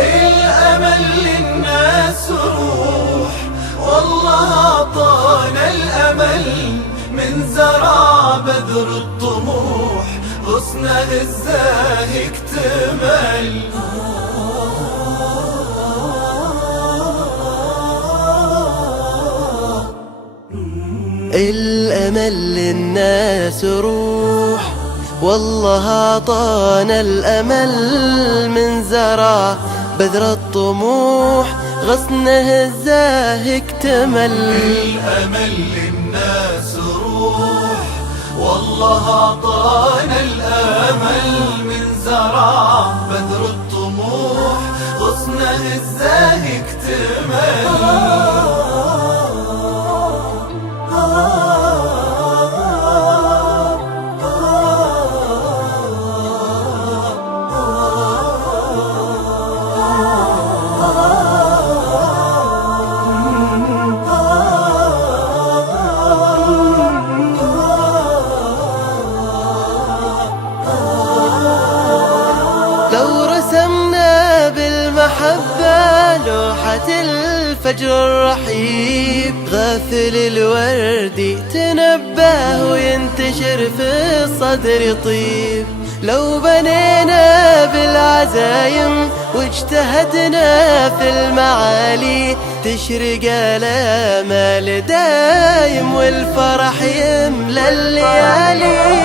الأمل للناس روح، والله أعطانا الأمل من زرع بذر الطموح، غصنه الزاهي اكتمل. الأمل للناس روح، والله أعطانا الأمل من زرع بذر الطموح، غصنه الزاهي اكتمل. الأمل للناس روح، والله أعطانا الأمل من زرع بذر الطموح، غصنه الزاهي اكتمل. لو رسمنا بالمحبة لوحة الفجر الرحيب، غافل الورد تنبه وينتشر في الصدر طيب. لو بنينا بالعزايم واجتهدنا في المعالي، تشرق الآمال دايم والفرح يملى الليالي.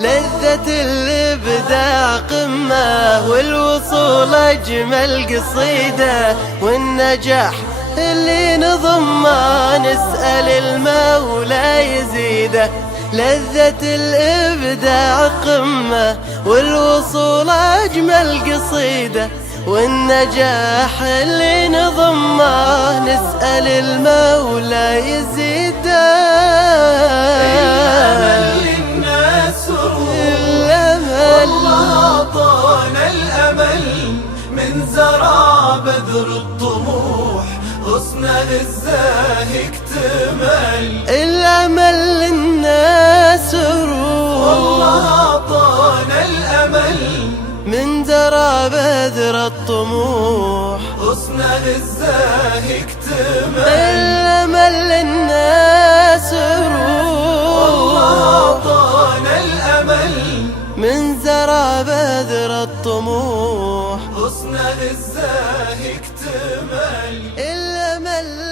لذة الإبداع قمة، والوصول أجمل قصيدة، والنجاح اللي نضمه نسأل المولى يزيده. لذة الإبداع قمة، والوصول أجمل قصيدة، والنجاح اللي نضمه نسأل المولى يزيده. والله أعطانا الأمل من زرع بذر الطموح، غصنه الزاهي اكتمل. الأمل للناس روح، والله أعطانا الأمل من زرع بذر الطموح، غصنه الزاهي اكتمل. الأمل للناس روح، والله أعطانا الأمل من زرع بذر الطموح، غصنه الزاهي اكتمل. الأمل